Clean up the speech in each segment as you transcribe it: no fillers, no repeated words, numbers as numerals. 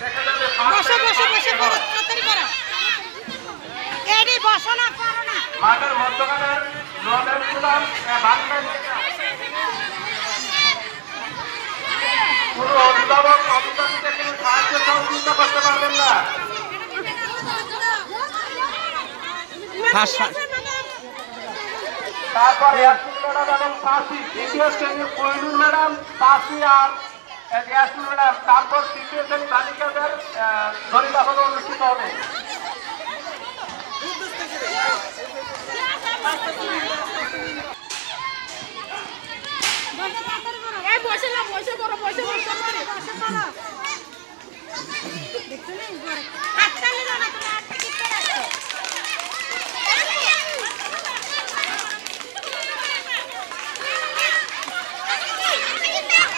বসে বসে বসে করো, তাড়াতাড়ি করো। এডি বসো না, করো না। মাঠের মধ্যখানের রডের গুলাম বাঁধবেন। কোনো অভিভাবক অভিভাবককে কোনো সাহায্য সহযোগিতা করতে পারবেন না। তারপর ইয়াসমিন ম্যাডাম এবং পাশি, দ্বিতীয় শ্রেণীর কোহিনুর ম্যাডাম, পাশি আর ইয়াসমিন ম্যাডাম। তারপর তৃতীয় শ্রেণী বালিকাদের দড়িলাফান অনুষ্ঠিত হবে।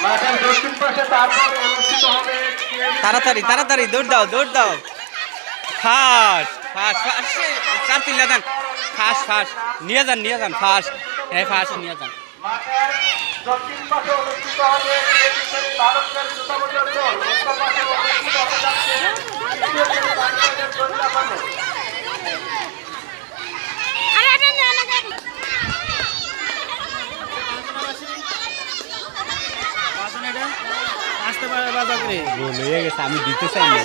মাঠের দক্ষিণ পাশে তারপর অনুষ্ঠিত হবে। তাড়াতাড়ি তাড়াতাড়ি দৌড় দাও দৌড় দাও। ফাস্ট ফাস্ট ফাস্ট চার তিনটা যান। ফাস্ট ফাস্ট নিয়ে যান ফাস্ট। হ্যাঁ ফাস্ট নিয়ে যান। মাঠের দক্ষিণ পাশে অনুষ্ঠিত হবে ভারতের জুতামুজের দল। উত্তর পাশে অনুষ্ঠিত হতে যাচ্ছে তৃতীয় শ্রেণী বালিকাদের দড়িলাফান। বলে গেছে আমি দিতে চাই না।